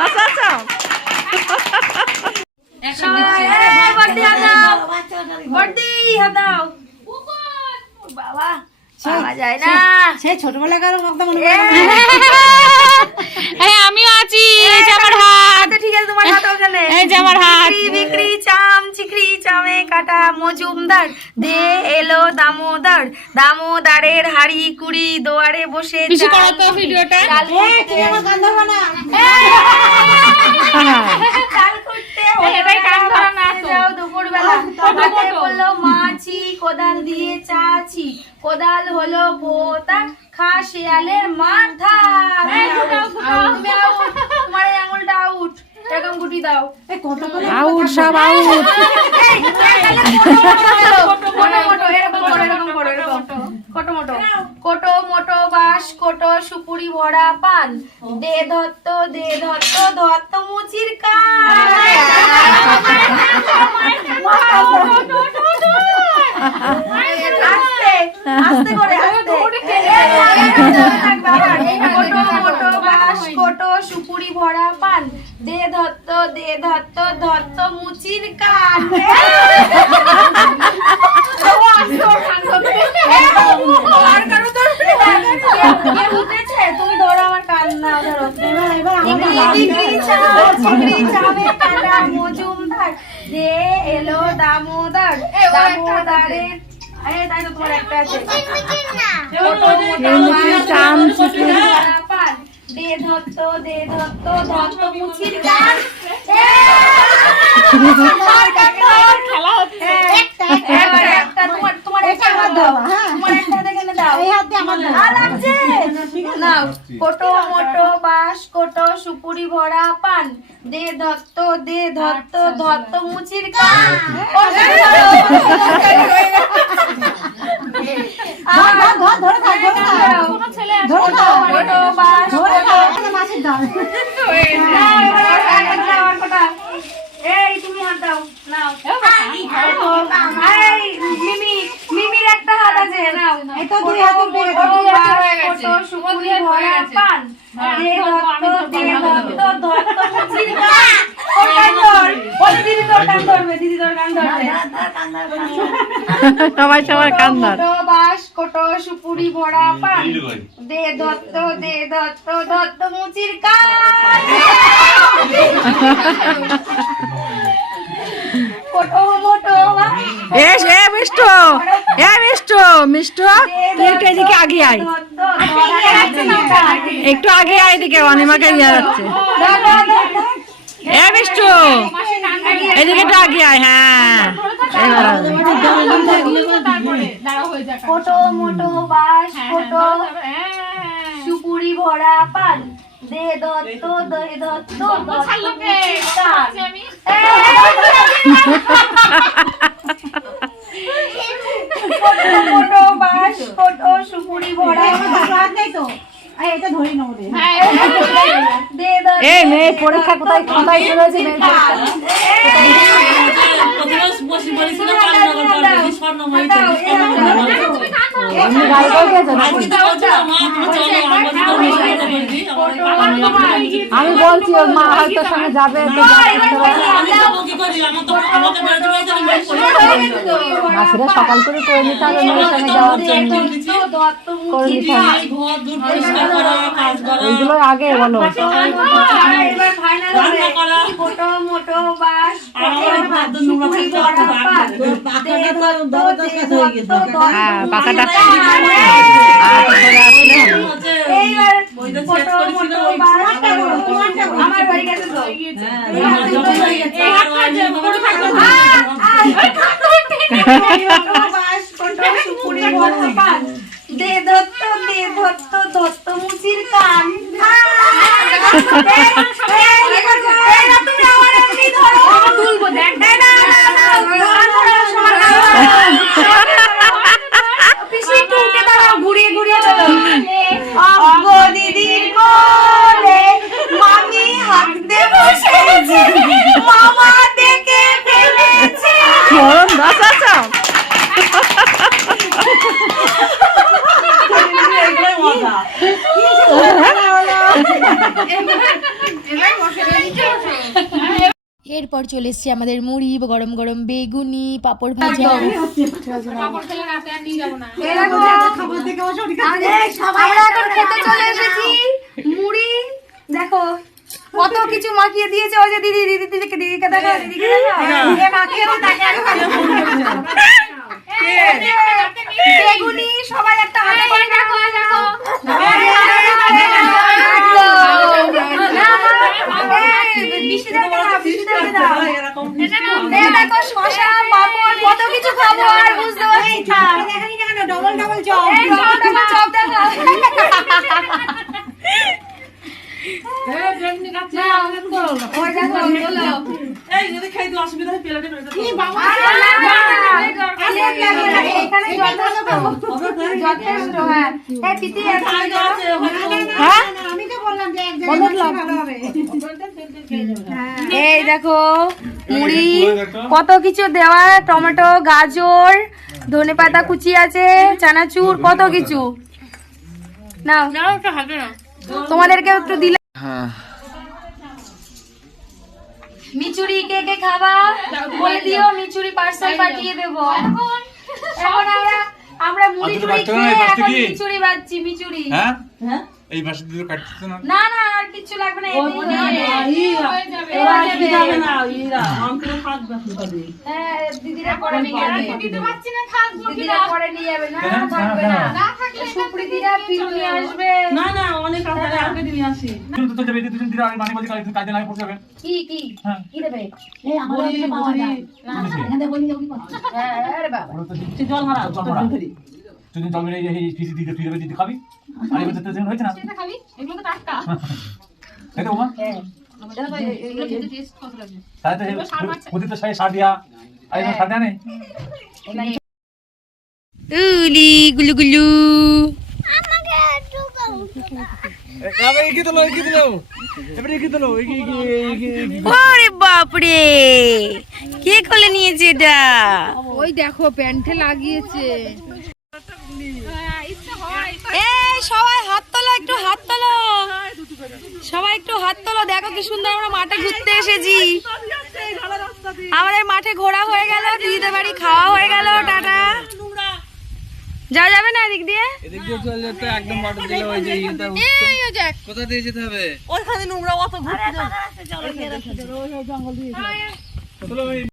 আচ্ছা, চাম কাটা মজুমদার দে এলো দামোদর দামোদারের হাড়ি কুড়ি দোয়ারে বসে ভিডিওটা মাছি কোদাল দিয়ে চাচি কোদাল হলো বোতা খা শিয়ালের মাথা তুমি তোমার আঙুলটা আউট এরকম গুটি দাও আউট সব আউট এরকম এরকম কোটো মোটো কোটো মোটো বাস কোটো সুপুরি ভরা পান দে ধত্ত দে ধত্ত ধত্ত মুচির আস্তে আস্তে করে আস্তে সুপুরি ভরা পান। দে ধত্ত দে ধত্ত ধত্ত মুচির কান। আর কারও তো কে উঠেছে? তুমি ধরো আমার কান না ধরো। মজুমদার। দে এলো দামোদর দামোদরের আরে তাই তো তোমার একটা আছে। দে ধত্ত দে ধত্ত ধত্ত মুচির গান খেলা হচ্ছে একটা তোমার একটা দাও এই হাত দিয়ে আমার দাও। লাগছে নাও কোটো মোটো বাস কোটো সুপুরি ভরা পান। দে ধত্ত দে ধত্ত ধত্ত মুচির কান। ধর, ধর, ধর, ধরে ধরে আর হাত দাও, আর কটা। এই তুমি হাত দাও নাও এই মিমি মিমির একটা হাত আছে নাও এই তো দুই হাতে উঠে গেছে। কোটো বাস, কোটো সুপুরি ভরা পান দে ধত্ত দে ধত্ত ধত্ত মুচির কান ওর কান ধর ওই দিদি তোর কান ধরবে দিদি তোর কান ধরবে সবাই সবার কান্দার বাস কোটো সুপুরি ভরা পান। দে দত্ত দে দত্ত দত্ত মুচির কান কোটো মোটো এস এ মিষ্টু এ মিষ্টু মিষ্টু তুই একটু এদিকে আগে আয়। একটু আগে আয় এদিকে অনিমাকে নিয়ে যাচ্ছে। এ মিষ্টু এদিকে একটু আগে আয় হ্যাঁ। কোটো মোটো বাস কোটো সুপুরি ভরা পান দে দত্ত দে দত্ত মোটো বাস কোটো সুপুরি ভরা তো। এটা ধরি নাও। দে এই মেয়ে পরীক্ষা কোথায় কোথায় চলেছে আমি বলছি ওর মা হয়তো সঙ্গে যাবে মাসিরা সকাল করে করে নিতে হবে মেয়ের সঙ্গে যাওয়ার জন্য করে নিতে হবে এইগুলো আগে বলো মোটো বাস হ্যাঁ আমার বাড়ি গেছে দে দত্ত দে দত্ত দত্ত মুচির কান তুমি আমার এমনি ধরো তুলবো দেখ পিসি একটু উঠে দাঁড়াও ঘুরিয়ে ঘুরিয়ে চলো অগ্গো দিদির কোলে মামি হাঁটতে বসেছে মামা দেখে ফেলেছে মরণ দশা চাপ কি হলো? এবার বসে এরপর চলে এসছে আমাদের মুড়ি গরম গরম বেগুনি পাপড় ভাজা আমরা এখন খেতে চলে এসেছি মুড়ি দেখো কত কিছু মাখিয়ে দিয়েছে ওই যে দিদি দিদি দিদিকে দিদিকে দেখো দিদিকে দেখো বেগুনি সবাই একটা হাতে করে দেখো দেখো দেখো শশা পাপড় কত কিছু খাব আর বুঝতে পারছি না ডবল ডবল চপ চপ দেখো, হ্যাঁ। হ্যাঁ? এই দেখো মুড়ি কত কিছু দেওয়া টমেটো গাজর ধনে পাতা কুচি আছে চানাচুর কত কিছু। নাও। তোমাদেরকে একটু দিলে। মিচুরি কে কে খাবা বলে দিও মিচুরি পার্সেল পাঠিয়ে দেবো। এখন আমরা আমরা মুড়ি অন্তত টুড়ি খেয়ে এখন মিচুরি বাজছি মিচুরি। হ্যাঁ? এই পাশে দিলে কাটতে না না না আর কিচ্ছু লাগবে না এমনি হয়ে যাবে। হয়ে যাবে। হ্যাঁ, দিদিরা পরে নিয়ে যাবে। দিদিরা পরে নিয়ে যাবে। না, থাকবে কেন? না। সুপ্রীতিরা পিল নিয়ে আসবে। তুমি তো যাবে দুজন দিরা আমি মানে কাল কাজে লাগে পড়তে যাবে কি, কি? হ্যাঁ। কি দেবে? এই আমাদের কাছে পাওয়া যায় বুঝেছি এখানে বলি কথা হ্যাঁ, আরে বাবা। জল মারা জল মারা তুই জল মেরে এই ফিজি দিতে তুই যাবে দিতে খাবি আর এবার তো তেমন হয়েছে না? তাই তো তাই তো তো উলি গুলু গুলু। ওরে বাপরে! কে কোলে নিয়েছে এটা? ওই দেখো প্যান্টে লাগিয়েছে। সবাই হাত তোলো একটু হাত তোলো। সবাই একটু হাত তোলো দেখো কি সুন্দর আমরা মাঠে ঘুরতে এসেছি। আমাদের মাঠে ঘোরা হয়ে গেল দিদিদের বাড়ি খাওয়া হয়ে গেল টাটা। যাওয়া যাবে না এদিক দিয়ে? এদিক দিয়ে চলে যেতে একদম বাটন দিলে ওই যে ইয়েটা কোথা দিয়ে যেতে হবে? চলো